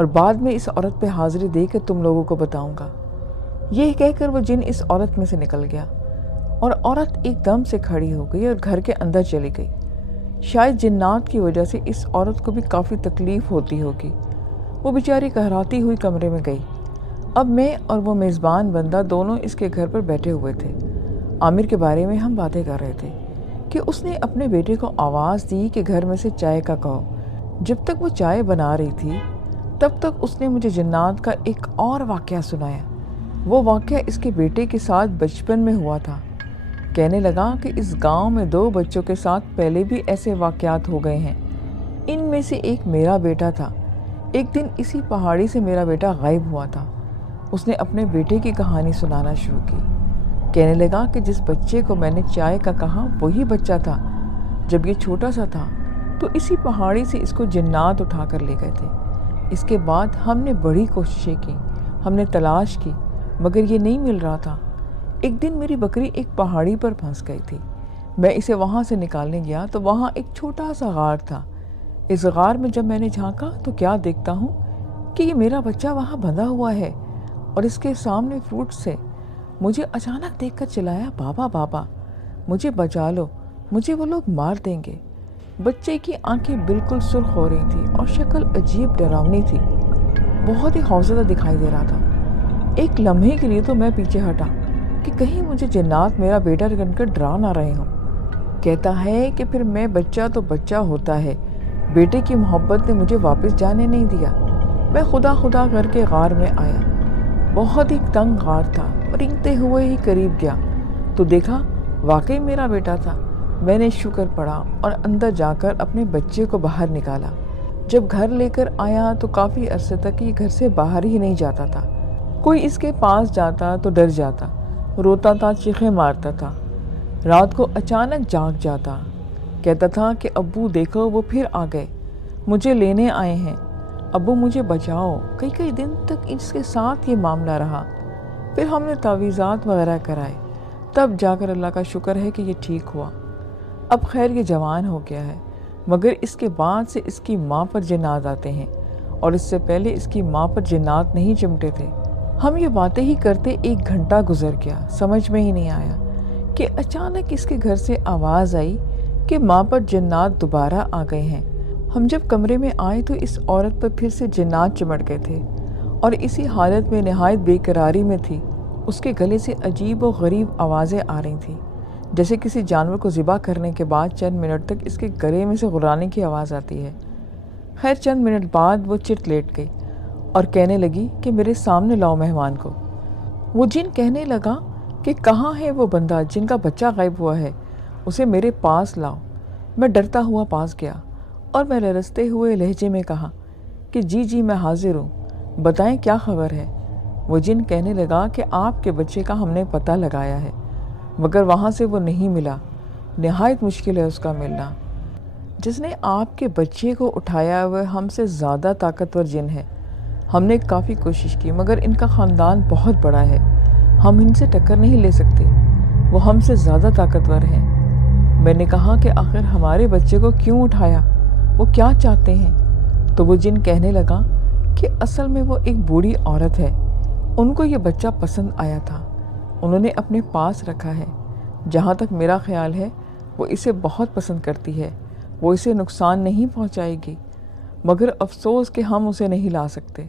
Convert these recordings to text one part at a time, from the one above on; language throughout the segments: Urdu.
اور بعد میں اس عورت پہ حاضری دے کے تم لوگوں کو بتاؤں گا۔ یہ کہہ کر وہ جن اس عورت میں سے نکل گیا اور عورت ایک دم سے کھڑی ہو گئی اور گھر کے اندر چلی گئی۔ شاید جنات کی وجہ سے اس عورت کو بھی کافی تکلیف ہوتی ہوگی۔ وہ بیچاری قہراتی ہوئی کمرے میں گئی۔ اب میں اور وہ میزبان بندہ دونوں اس کے گھر پر بیٹھے ہوئے تھے۔ عامر کے بارے میں ہم باتیں کر رہے تھے کہ اس نے اپنے بیٹے کو آواز دی کہ گھر میں سے چائے کا کہو۔ جب تک وہ چائے بنا رہی تھی تب تک اس نے مجھے جنات کا ایک اور واقعہ سنایا۔ وہ واقعہ اس کے بیٹے کے ساتھ بچپن میں ہوا تھا۔ کہنے لگا کہ اس گاؤں میں 2 بچوں کے ساتھ پہلے بھی ایسے واقعات ہو گئے ہیں۔ ان میں سے ایک میرا بیٹا تھا۔ ایک دن اسی پہاڑی سے میرا بیٹا غائب ہوا تھا۔ اس نے اپنے بیٹے کی کہانی سنانا شروع کی۔ کہنے لگا کہ جس بچے کو میں نے چائے کا کہا وہی بچہ تھا۔ جب یہ چھوٹا سا تھا تو اسی پہاڑی سے اس کو جنات اٹھا کر لے گئے تھے۔ اس کے بعد ہم نے بڑی کوششیں کی، ہم نے تلاش کی، مگر یہ نہیں مل رہا تھا۔ ایک دن میری بکری ایک پہاڑی پر پھنس گئی تھی۔ میں اسے وہاں سے نکالنے گیا تو وہاں ایک چھوٹا سا غار تھا۔ اس غار میں جب میں نے جھانکا تو کیا دیکھتا ہوں کہ یہ میرا بچہ وہاں بندھا ہوا ہے اور اس کے سامنے فروٹ سے۔ مجھے اچانک دیکھ کر چلایا، بابا بابا مجھے بچا لو، مجھے وہ لوگ مار دیں گے۔ بچے کی آنکھیں بالکل سرخ ہو رہی تھیں اور شکل عجیب ڈراؤنی تھی، بہت ہی خوفزدہ دکھائی دے رہا تھا۔ ایک لمحے کے لیے تو میں پیچھے ہٹا کہ کہیں مجھے جنات میرا بیٹا بن کر ڈرا نہ رہے ہوں۔ کہتا ہے کہ پھر میں بچہ تو بچہ ہوتا ہے، بیٹے کی محبت نے مجھے واپس جانے نہیں دیا۔ میں خدا خدا کر کے غار میں آیا۔ بہت ہی تنگ غار تھا، رینگتے ہوئے ہی قریب گیا تو دیکھا واقعی میرا بیٹا تھا۔ میں نے شکر پڑا اور اندر جا کر اپنے بچے کو باہر نکالا۔ جب گھر لے کر آیا تو کافی عرصے تک یہ گھر سے باہر ہی نہیں جاتا تھا۔ کوئی اس کے پاس جاتا تو ڈر جاتا، روتا تھا، چیخیں مارتا تھا۔ رات کو اچانک جاگ جاتا، کہتا تھا کہ ابو دیکھو وہ پھر آ گئے، مجھے لینے آئے ہیں، ابو مجھے بچاؤ۔ کئی دن تک اس کے ساتھ یہ معاملہ رہا۔ پھر ہم نے تعویذات وغیرہ کرائے، تب جا کر اللہ کا شکر ہے کہ یہ ٹھیک ہوا۔ اب خیر یہ جوان ہو گیا ہے، مگر اس کے بعد سے اس کی ماں پر جنات آتے ہیں، اور اس سے پہلے اس کی ماں پر جنات نہیں چمٹے تھے۔ ہم یہ باتیں ہی کرتے 1 گھنٹہ گزر گیا، سمجھ میں ہی نہیں آیا کہ اچانک اس کے گھر سے آواز آئی کہ ماں پر جنات دوبارہ آ گئے ہیں۔ ہم جب کمرے میں آئے تو اس عورت پر پھر سے جنات چمٹ گئے تھے اور اسی حالت میں نہایت بے قراری میں تھی۔ اس کے گلے سے عجیب و غریب آوازیں آ رہی تھیں، جیسے کسی جانور کو ذبح کرنے کے بعد چند منٹ تک اس کے گلے میں سے غرانے کی آواز آتی ہے۔ خیر چند منٹ بعد وہ چت لیٹ گئی اور کہنے لگی کہ میرے سامنے لاؤ مہمان کو۔ وہ جن کہنے لگا کہ کہاں ہے وہ بندہ جن کا بچہ غائب ہوا ہے، اسے میرے پاس لاؤ۔ میں ڈرتا ہوا پاس گیا اور میں لرزتے ہوئے لہجے میں کہا کہ جی میں حاضر ہوں، بتائیں کیا خبر ہے۔ وہ جن کہنے لگا کہ آپ کے بچے کا ہم نے پتہ لگایا ہے، مگر وہاں سے وہ نہیں ملا، نہایت مشکل ہے اس کا ملنا۔ جس نے آپ کے بچے کو اٹھایا وہ ہم سے زیادہ طاقتور جن ہے۔ ہم نے کافی کوشش کی مگر ان کا خاندان بہت بڑا ہے، ہم ان سے ٹکر نہیں لے سکتے، وہ ہم سے زیادہ طاقتور ہیں۔ میں نے کہا کہ آخر ہمارے بچے کو کیوں اٹھایا، وہ کیا چاہتے ہیں؟ تو وہ جن کہنے لگا کہ اصل میں وہ ایک بوڑھی عورت ہے، ان کو یہ بچہ پسند آیا تھا، انہوں نے اپنے پاس رکھا ہے۔ جہاں تک میرا خیال ہے وہ اسے بہت پسند کرتی ہے، وہ اسے نقصان نہیں پہنچائے گی، مگر افسوس کہ ہم اسے نہیں لا سکتے۔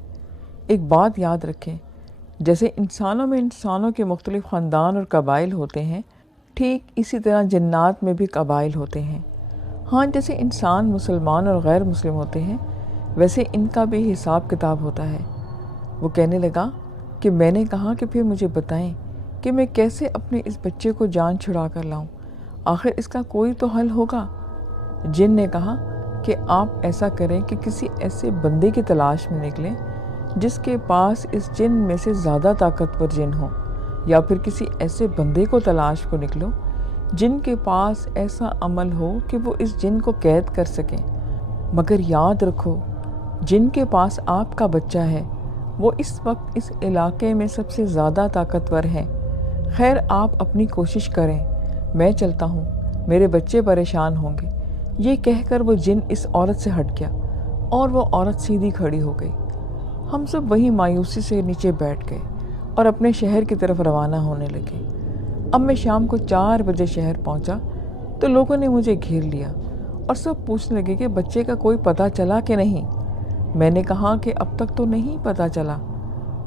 ایک بات یاد رکھیں، جیسے انسانوں میں انسانوں کے مختلف خاندان اور قبائل ہوتے ہیں، ٹھیک اسی طرح جنات میں بھی قبائل ہوتے ہیں۔ ہاں جیسے انسان مسلمان اور غیر مسلم ہوتے ہیں، ویسے ان کا بھی حساب کتاب ہوتا ہے۔ وہ کہنے لگا کہ میں نے کہا کہ پھر مجھے بتائیں کہ میں کیسے اپنے اس بچے کو جان چھڑا کر لاؤں، آخر اس کا کوئی تو حل ہوگا۔ جن نے کہا کہ آپ ایسا کریں کہ کسی ایسے بندے کی تلاش میں نکلیں جس کے پاس اس جن میں سے زیادہ طاقتور جن ہو، یا پھر کسی ایسے بندے کو تلاش کو نکلو جن کے پاس ایسا عمل ہو کہ وہ اس جن کو قید کر سکیں۔ مگر یاد رکھو جن کے پاس آپ کا بچہ ہے وہ اس وقت اس علاقے میں سب سے زیادہ طاقتور ہیں۔ خیر آپ اپنی کوشش کریں، میں چلتا ہوں، میرے بچے پریشان ہوں گے۔ یہ کہہ کر وہ جن اس عورت سے ہٹ گیا اور وہ عورت سیدھی کھڑی ہو گئی۔ ہم سب وہیں مایوسی سے نیچے بیٹھ گئے اور اپنے شہر کی طرف روانہ ہونے لگے۔ اب میں شام کو 4 بجے شہر پہنچا تو لوگوں نے مجھے گھیر لیا اور سب پوچھنے لگے کہ بچے کا کوئی پتہ چلا کہ نہیں۔ میں نے کہا کہ اب تک تو نہیں پتہ چلا،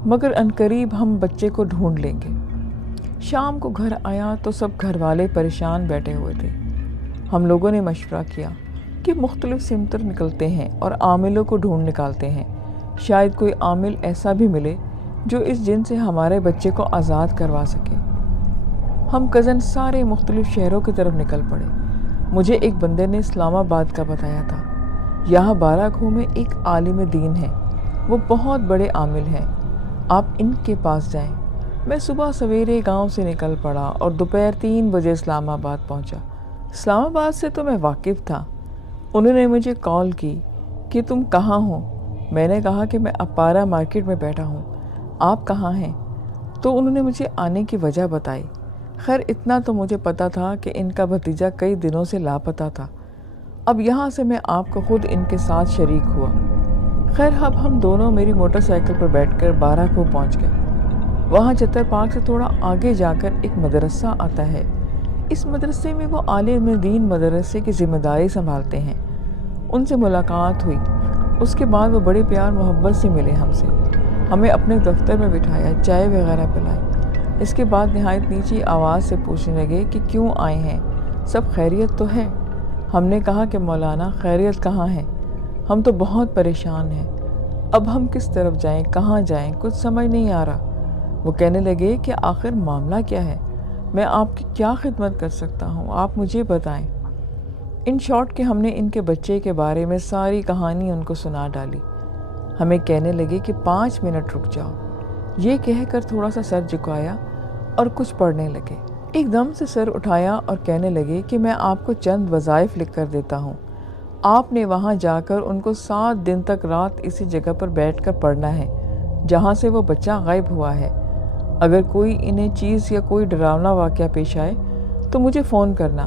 مگر عنقریب ہم بچے کو ڈھونڈ لیں گے۔ شام کو گھر آیا تو سب گھر والے پریشان بیٹھے ہوئے تھے۔ ہم لوگوں نے مشورہ کیا کہ مختلف سمتیں نکلتے ہیں اور عاملوں کو ڈھونڈ نکالتے ہیں، شاید کوئی عامل ایسا بھی ملے جو اس جن سے ہمارے بچے کو آزاد کروا سکے۔ ہم کزن سارے مختلف شہروں کی طرف نکل پڑے۔ مجھے ایک بندے نے اسلام آباد کا بتایا تھا۔ یہاں بارہ کھو میں ایک عالم دین ہے، وہ بہت بڑے عامل ہیں، آپ ان کے پاس جائیں۔ میں صبح سویرے گاؤں سے نکل پڑا اور دوپہر 3 بجے اسلام آباد پہنچا۔ اسلام آباد سے تو میں واقف تھا۔ انہوں نے مجھے کال کی کہ تم کہاں ہو؟ میں نے کہا کہ میں اپارا مارکیٹ میں بیٹھا ہوں، آپ کہاں ہیں؟ تو انہوں نے مجھے آنے کی وجہ بتائی۔ خیر اتنا تو مجھے پتا تھا کہ ان کا بھتیجا کئی دنوں سے لاپتہ تھا۔ اب یہاں سے میں آپ کو خود ان کے ساتھ شریک ہوا۔ خیر اب ہم دونوں میری موٹر سائیکل پر بیٹھ کر بارہ کھو پہنچ گئے۔ وہاں چتر پارک سے تھوڑا آگے جا کر ایک مدرسہ آتا ہے۔ اس مدرسے میں وہ عالم دین مدرسے کی ذمہ داری سنبھالتے ہیں۔ ان سے ملاقات ہوئی، اس کے بعد وہ بڑے پیار محبت سے ملے ہم سے، ہمیں اپنے دفتر میں بٹھایا، چائے وغیرہ پلائی۔ اس کے بعد نہایت نیچی آواز سے پوچھنے لگے کہ کیوں آئے ہیں، سب خیریت تو ہے؟ ہم نے کہا کہ مولانا خیریت کہاں ہے، ہم تو بہت پریشان ہیں، اب ہم کس طرف جائیں، کہاں جائیں، کچھ سمجھ نہیں آ رہا۔ وہ کہنے لگے کہ آخر معاملہ کیا ہے، میں آپ کی کیا خدمت کر سکتا ہوں، آپ مجھے بتائیں۔ ان شارٹ کہ ہم نے ان کے بچے کے بارے میں ساری کہانی ان کو سنا ڈالی۔ ہمیں کہنے لگے کہ 5 منٹ رک جاؤ۔ یہ کہہ کر تھوڑا سا سر جھکایا اور کچھ پڑھنے لگے۔ ایک دم سے سر اٹھایا اور کہنے لگے کہ میں آپ کو چند وظائف لکھ کر دیتا ہوں، آپ نے وہاں جا کر ان کو 7 دن تک رات اسی جگہ پر بیٹھ کر پڑھنا ہے جہاں سے وہ بچہ غائب ہوا ہے۔ اگر کوئی انہیں چیز یا کوئی ڈراؤنا واقعہ پیش آئے تو مجھے فون کرنا،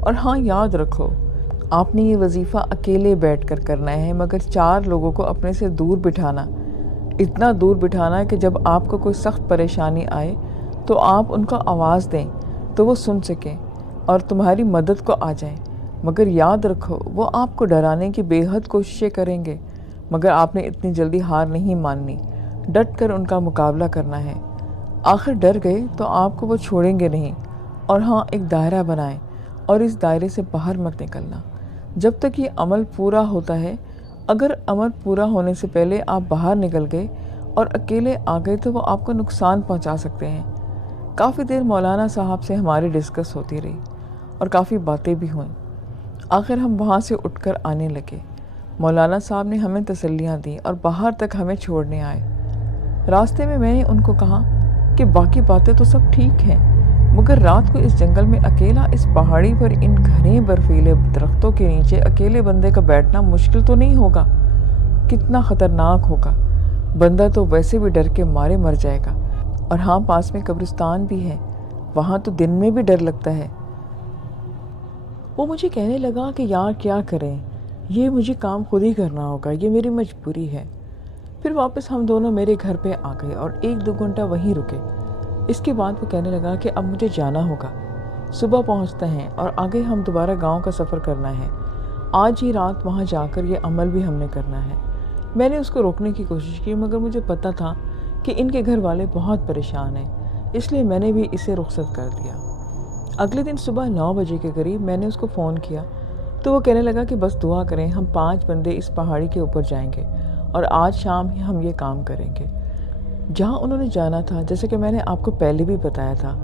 اور ہاں یاد رکھو آپ نے یہ وظیفہ اکیلے بیٹھ کر کرنا ہے، مگر 4 لوگوں کو اپنے سے دور بٹھانا، اتنا دور بٹھانا کہ جب آپ کو کوئی سخت پریشانی آئے تو آپ ان کو آواز دیں تو وہ سن سکیں اور تمہاری مدد کو آ جائیں، مگر یاد رکھو وہ آپ کو ڈرانے کی بے حد کوششیں کریں گے، مگر آپ نے اتنی جلدی ہار نہیں ماننی، ڈٹ کر ان کا مقابلہ کرنا ہے۔ آخر ڈر گئے تو آپ کو وہ چھوڑیں گے نہیں، اور ہاں ایک دائرہ بنائیں اور اس دائرے سے باہر مت نکلنا جب تک یہ عمل پورا ہوتا ہے۔ اگر عمل پورا ہونے سے پہلے آپ باہر نکل گئے اور اکیلے آ گئے تو وہ آپ کو نقصان پہنچا سکتے ہیں۔ کافی دیر مولانا صاحب سے ہماری ڈسکس ہوتی رہی اور کافی باتیں بھی ہوئیں۔ آخر ہم وہاں سے اٹھ کر آنے لگے۔ مولانا صاحب نے ہمیں تسلیاں دیں اور باہر تک ہمیں چھوڑنے آئے۔ راستے میں نے ان کو کہا کہ باقی باتیں تو سب ٹھیک ہیں، مگر رات کو اس جنگل میں اکیلا اس پہاڑی پر ان گھنے برفیلے درختوں کے نیچے اکیلے بندے کا بیٹھنا مشکل تو نہیں ہوگا؟ کتنا خطرناک ہوگا، بندہ تو ویسے بھی ڈر کے مارے مر جائے گا، اور ہاں پاس میں قبرستان بھی ہے، وہاں تو دن میں بھی ڈر لگتا ہے۔ وہ مجھے کہنے لگا کہ یار کیا کریں، یہ مجھے کام خود ہی کرنا ہوگا، یہ میری مجبوری ہے۔ پھر واپس ہم دونوں میرے گھر پہ آ گئے اور 1-2 گھنٹہ وہیں رکے۔ اس کے بعد وہ کہنے لگا کہ اب مجھے جانا ہوگا، صبح پہنچتے ہیں اور آگے ہم دوبارہ گاؤں کا سفر کرنا ہے، آج ہی رات وہاں جا کر یہ عمل بھی ہم نے کرنا ہے۔ میں نے اس کو روکنے کی کوشش کی، مگر مجھے پتہ تھا کہ ان کے گھر والے بہت پریشان ہیں، اس لیے میں نے بھی اسے رخصت کر دیا۔ اگلے دن صبح 9 بجے کے قریب میں نے اس کو فون کیا تو وہ کہنے لگا کہ بس دعا کریں، ہم 5 بندے اس پہاڑی کے اوپر جائیں گے اور آج شام ہی ہم یہ کام کریں گے۔ جہاں انہوں نے جانا تھا، جیسے کہ میں نے آپ کو پہلے بھی بتایا تھا،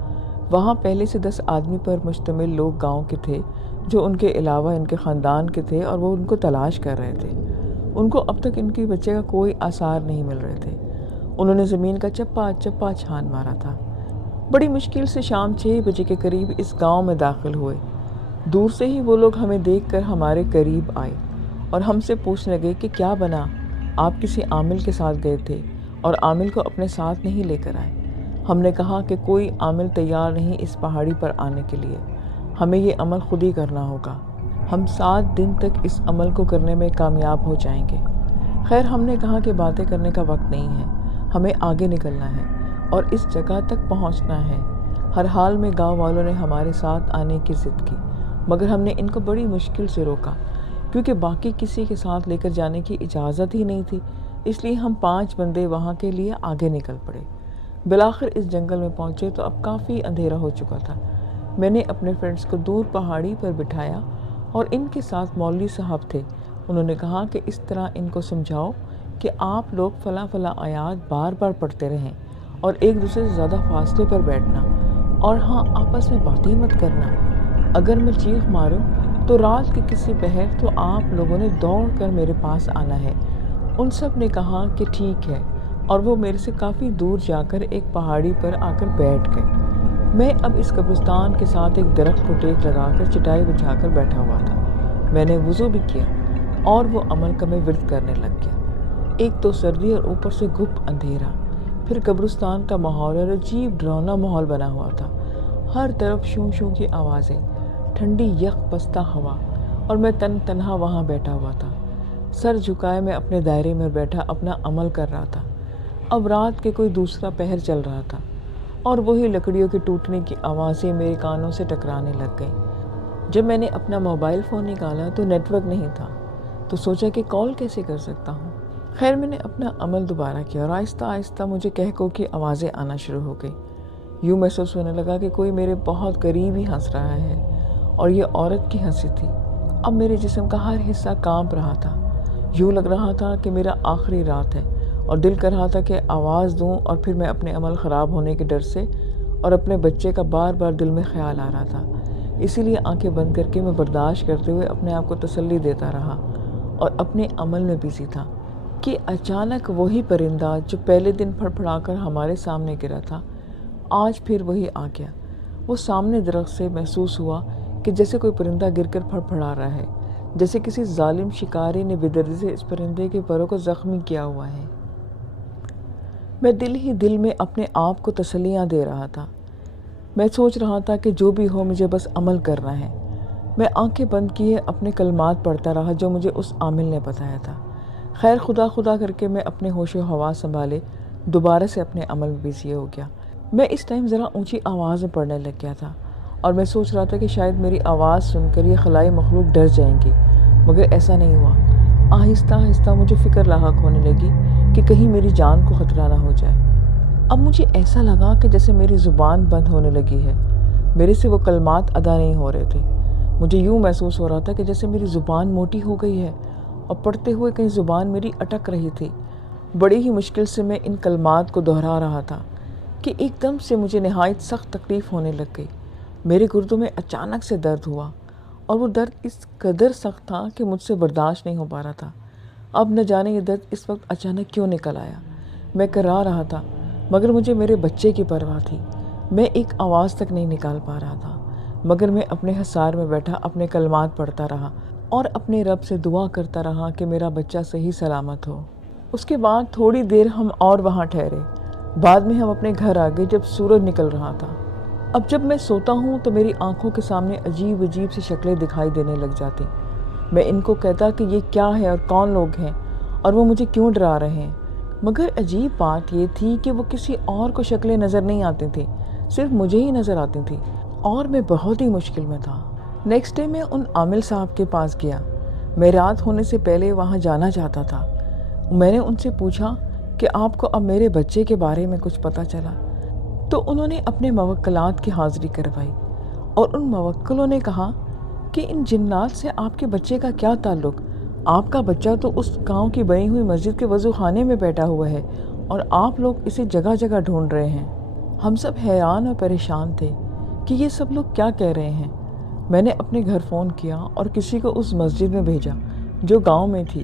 وہاں پہلے سے 10 آدمی پر مشتمل لوگ گاؤں کے تھے جو ان کے علاوہ ان کے خاندان کے تھے، اور وہ ان کو تلاش کر رہے تھے۔ ان کو اب تک ان کے بچے کا کوئی آثار نہیں مل رہے تھے۔ انہوں نے زمین کا چپا چپا چھان مارا تھا۔ بڑی مشکل سے شام 6 بجے کے قریب اس گاؤں میں داخل ہوئے۔ دور سے ہی وہ لوگ ہمیں دیکھ کر ہمارے قریب آئے اور ہم سے پوچھنے لگے کہ کیا بنا، آپ کسی عامل کے ساتھ گئے تھے اور عامل کو اپنے ساتھ نہیں لے کر آئے؟ ہم نے کہا کہ کوئی عامل تیار نہیں اس پہاڑی پر آنے کے لیے، ہمیں یہ عمل خود ہی کرنا ہوگا، ہم 7 دن تک اس عمل کو کرنے میں کامیاب ہو جائیں گے۔ خیر ہم نے کہا کہ باتیں کرنے کا وقت نہیں ہے، ہمیں آگے نکلنا ہے اور اس جگہ تک پہنچنا ہے۔ ہر حال میں گاؤں والوں نے ہمارے ساتھ آنے کی ضد کی، مگر ہم نے ان کو بڑی مشکل سے روکا کیونکہ باقی کسی کے ساتھ لے کر جانے کی اجازت ہی نہیں تھی، اس لیے ہم 5 بندے وہاں کے لیے آگے نکل پڑے۔ بالآخر اس جنگل میں پہنچے تو اب کافی اندھیرا ہو چکا تھا۔ میں نے اپنے فرینڈس کو دور پہاڑی پر بٹھایا اور ان کے ساتھ مولوی صاحب تھے۔ انہوں نے کہا کہ اس طرح ان کو سمجھاؤ کہ آپ لوگ فلاں فلاں آیات بار بار پڑھتے رہیں اور ایک دوسرے سے زیادہ فاصلے پر بیٹھنا، اور ہاں آپس میں باتیں مت کرنا۔ اگر میں چیخ ماروں تو رات کے کسی پہر تو آپ لوگوں نے دوڑ کر میرے پاس آنا ہے۔ ان سب نے کہا کہ ٹھیک ہے، اور وہ میرے سے کافی دور جا کر ایک پہاڑی پر آ کر بیٹھ گئے۔ میں اب اس قبرستان کے ساتھ ایک درخت کو ٹیک لگا کر چٹائی بچھا کر بیٹھا ہوا تھا۔ میں نے وضو بھی کیا اور وہ عمل کا میں ورد کرنے لگ گیا۔ ایک تو سردی اور اوپر سے گپ اندھیرا، پھر قبرستان کا ماحول اور عجیب ڈراؤنا ماحول بنا ہوا تھا۔ ہر طرف شوں شوں کی آوازیں، ٹھنڈی یک پستہ ہوا، اور میں تنہا وہاں بیٹھا ہوا تھا۔ سر جھکائے میں اپنے دائرے میں بیٹھا اپنا عمل کر رہا تھا۔ اب رات کے کوئی دوسرا پہر چل رہا تھا اور وہی لکڑیوں کے ٹوٹنے کی آوازیں میرے کانوں سے ٹکرانے لگ گئیں۔ جب میں نے اپنا موبائل فون نکالا تو نیٹ ورک نہیں تھا، تو سوچا کہ کال کیسے کر سکتا ہوں۔ خیر میں نے اپنا عمل دوبارہ کیا اور آہستہ آہستہ مجھے کہکو کی آوازیں آنا شروع ہو گئی۔ یوں محسوس ہونے لگا کہ کوئی میرے بہت قریب ہی ہنس رہا ہے، اور یہ عورت کی ہنسی تھی۔ اب میرے جسم کا ہر حصہ کانپ رہا تھا۔ یوں لگ رہا تھا کہ میرا آخری رات ہے، اور دل کر رہا تھا کہ آواز دوں، اور پھر میں اپنے عمل خراب ہونے کے ڈر سے اور اپنے بچے کا بار بار دل میں خیال آ رہا تھا، اسی لیے آنکھیں بند کر کے میں برداشت کرتے ہوئے اپنے آپ کو تسلی دیتا رہا اور اپنے عمل میں بزی تھا کہ اچانک وہی پرندہ جو پہلے دن پھڑ پھڑا کر ہمارے سامنے گرا تھا، آج پھر وہی آ گیا۔ وہ سامنے درخت سے محسوس ہوا کہ جیسے کوئی پرندہ گر کر پھڑ پھڑا رہا ہے، جیسے کسی ظالم شکاری نے بے دردی سے اس پرندے کے پروں کو زخمی کیا ہوا ہے۔ میں دل ہی دل میں اپنے آپ کو تسلیاں دے رہا تھا۔ میں سوچ رہا تھا کہ جو بھی ہو مجھے بس عمل کرنا ہے۔ میں آنکھیں بند کیے اپنے کلمات پڑھتا رہا جو مجھے اس عامل نے بتایا تھا۔ خیر خدا خدا کر کے میں اپنے ہوش و حواس سنبھالے دوبارہ سے اپنے عمل میں بزی ہو گیا۔ میں اس ٹائم ذرا اونچی آواز میں پڑھنے لگ گیا تھا، اور میں سوچ رہا تھا کہ شاید میری آواز سن کر یہ خلائی مخلوق ڈر جائیں گی، مگر ایسا نہیں ہوا۔ آہستہ آہستہ مجھے فکر لاحق ہونے لگی کہ کہیں میری جان کو خطرہ نہ ہو جائے۔ اب مجھے ایسا لگا کہ جیسے میری زبان بند ہونے لگی ہے، میرے سے وہ کلمات ادا نہیں ہو رہے تھے۔ مجھے یوں محسوس ہو رہا تھا کہ جیسے میری زبان موٹی ہو گئی ہے اور پڑھتے ہوئے کہیں زبان میری اٹک رہی تھی۔ بڑی ہی مشکل سے میں ان کلمات کو دہرا رہا تھا کہ ایک دم سے مجھے نہایت سخت تکلیف ہونے لگ گئی۔ میرے گردوں میں اچانک سے درد ہوا، اور وہ درد اس قدر سخت تھا کہ مجھ سے برداشت نہیں ہو پا رہا تھا۔ اب نہ جانے یہ درد اس وقت اچانک کیوں نکل آیا۔ میں کرا رہا تھا، مگر مجھے میرے بچے کی پرواہ تھی۔ میں ایک آواز تک نہیں نکال پا رہا تھا، مگر میں اپنے حصار میں بیٹھا اپنے کلمات پڑھتا رہا اور اپنے رب سے دعا کرتا رہا کہ میرا بچہ صحیح سلامت ہو۔ اس کے بعد تھوڑی دیر ہم اور وہاں ٹھہرے۔ بعد میں ہم اپنے گھر آ گئے جب سورج نکل رہا تھا۔ اب جب میں سوتا ہوں تو میری آنکھوں کے سامنے عجیب عجیب سی شکلیں دکھائی دینے لگ جاتی۔ میں ان کو کہتا کہ یہ کیا ہے اور کون لوگ ہیں اور وہ مجھے کیوں ڈرا رہے ہیں، مگر عجیب بات یہ تھی کہ وہ کسی اور کو شکلیں نظر نہیں آتی تھیں، صرف مجھے ہی نظر آتی تھیں، اور میں بہت ہی مشکل میں تھا۔ نیکسٹ ڈے میں ان عامل صاحب کے پاس گیا۔ میں رات ہونے سے پہلے وہاں جانا چاہتا تھا۔ میں نے ان سے پوچھا کہ آپ کو اب میرے بچے کے بارے میں کچھ پتہ چلا؟ تو انہوں نے اپنے موکلات کی حاضری کروائی، اور ان موکلوں نے کہا کہ ان جنات سے آپ کے بچے کا کیا تعلق؟ آپ کا بچہ تو اس گاؤں کی بنی ہوئی مسجد کے وضو خانے میں بیٹھا ہوا ہے، اور آپ لوگ اسے جگہ جگہ ڈھونڈ رہے ہیں۔ ہم سب حیران اور پریشان تھے کہ یہ سب لوگ کیا کہہ رہے ہیں۔ میں نے اپنے گھر فون کیا اور کسی کو اس مسجد میں بھیجا جو گاؤں میں تھی۔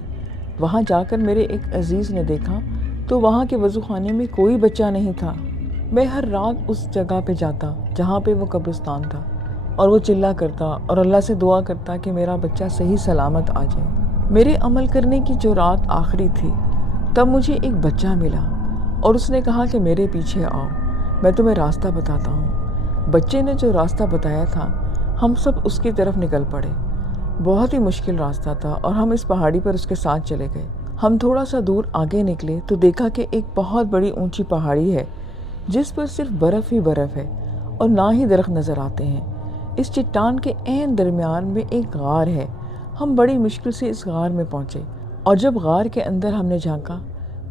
وہاں جا کر میرے ایک عزیز نے دیکھا تو وہاں کے وضو خانے میں کوئی بچہ نہیں تھا۔ میں ہر رات اس جگہ پہ جاتا جہاں پہ وہ قبرستان تھا، اور وہ چلا کرتا اور اللہ سے دعا کرتا کہ میرا بچہ صحیح سلامت آ جائے۔ میرے عمل کرنے کی جو رات آخری تھی، تب مجھے ایک بچہ ملا، اور اس نے کہا کہ میرے پیچھے آؤ، میں تمہیں راستہ بتاتا ہوں۔ بچے نے جو راستہ بتایا تھا، ہم سب اس کی طرف نکل پڑے۔ بہت ہی مشکل راستہ تھا، اور ہم اس پہاڑی پر اس کے ساتھ چلے گئے۔ ہم تھوڑا سا دور آگے نکلے تو دیکھا کہ ایک بہت بڑی اونچی پہاڑی ہے جس پر صرف برف ہی برف ہے اور نہ ہی درخت نظر آتے ہیں۔ اس چٹان کے عین درمیان میں ایک غار ہے۔ ہم بڑی مشکل سے اس غار میں پہنچے اور جب غار کے اندر ہم نے جھانکا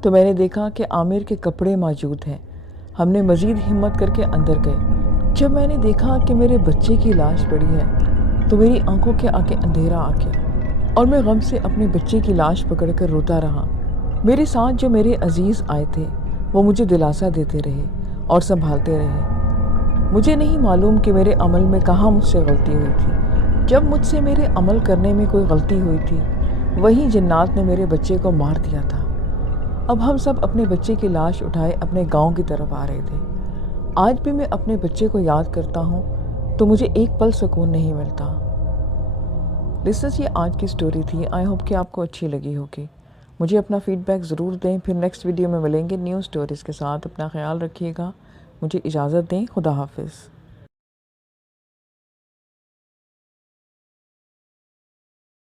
تو میں نے دیکھا کہ عامر کے کپڑے موجود ہیں۔ ہم نے مزید ہمت کر کے اندر گئے۔ جب میں نے دیکھا کہ میرے بچے کی لاش پڑی ہے تو میری آنکھوں کے آگے اندھیرا آ گیا اور میں غم سے اپنے بچے کی لاش پکڑ کر روتا رہا۔ میرے ساتھ جو میرے عزیز آئے تھے وہ مجھے دلاسا دیتے رہے اور سنبھالتے رہے۔ مجھے نہیں معلوم کہ میرے عمل میں کہاں مجھ سے غلطی ہوئی تھی۔ جب مجھ سے میرے عمل کرنے میں کوئی غلطی ہوئی تھی وہی جنات نے میرے بچے کو مار دیا تھا۔ اب ہم سب اپنے بچے کی لاش اٹھائے اپنے گاؤں کی طرف آ رہے تھے۔ آج بھی میں اپنے بچے کو یاد کرتا ہوں تو مجھے ایک پل سکون نہیں ملتا۔ لسنرز، یہ آج کی سٹوری تھی۔ آئی ہوپ کہ آپ کو اچھی لگی ہوگی۔ مجھے اپنا فیڈ بیک ضرور دیں۔ پھر نیکسٹ ویڈیو میں ملیں گے نیو سٹوریز کے ساتھ۔ اپنا خیال رکھیے گا۔ مجھے اجازت دیں۔ خدا حافظ۔